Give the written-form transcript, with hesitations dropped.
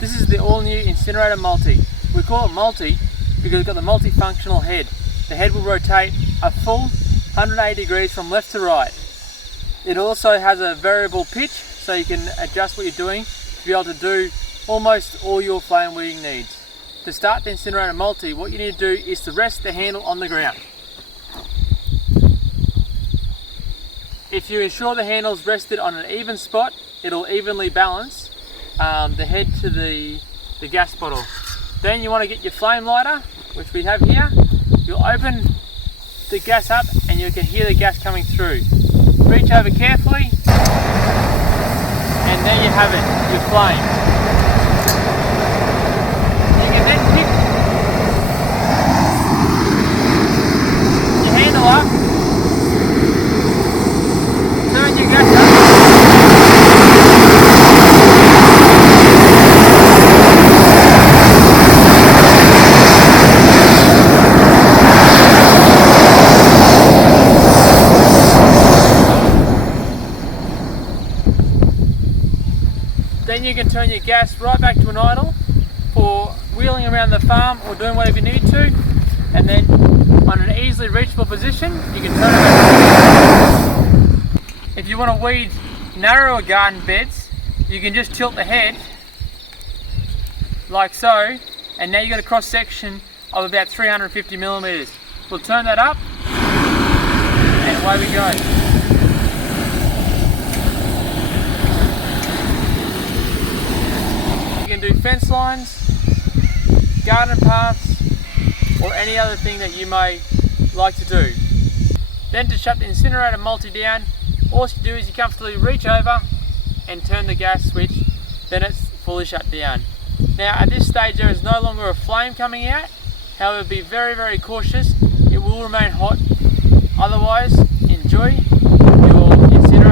This is the all-new Incinerator Multi. We call it Multi because it's got the multifunctional head. The head will rotate a full 180 degrees from left to right. It also has a variable pitch, so you can adjust what you're doing to be able to do almost all your flame weeding needs. To start the Incinerator Multi, what you need to do is to rest the handle on the ground. If you ensure the handle's rested on an even spot, it'll evenly balance the head to the gas bottle. Then you want to get your flame lighter, which we have here. You'll open the gas up and you can hear the gas coming through. Reach over carefully and there you have it, your flame. You can then pick your handle up, turn your gas up. Then you can turn your gas right back to an idle for wheeling around the farm or doing whatever you need to, and then on an easily reachable position you can turn it back. If you want to weed narrower garden beds, you can just tilt the head like so, and now you've got a cross section of about 350 millimeters. We'll turn that up and away we go. You can do fence lines, garden paths, or any other thing that you may like to do. Then to shut the Incinerator Multi down, all you do is you comfortably reach over and turn the gas switch, then it's fully shut down. Now at this stage there is no longer a flame coming out, however be very cautious, it will remain hot. Otherwise, enjoy your Incinerator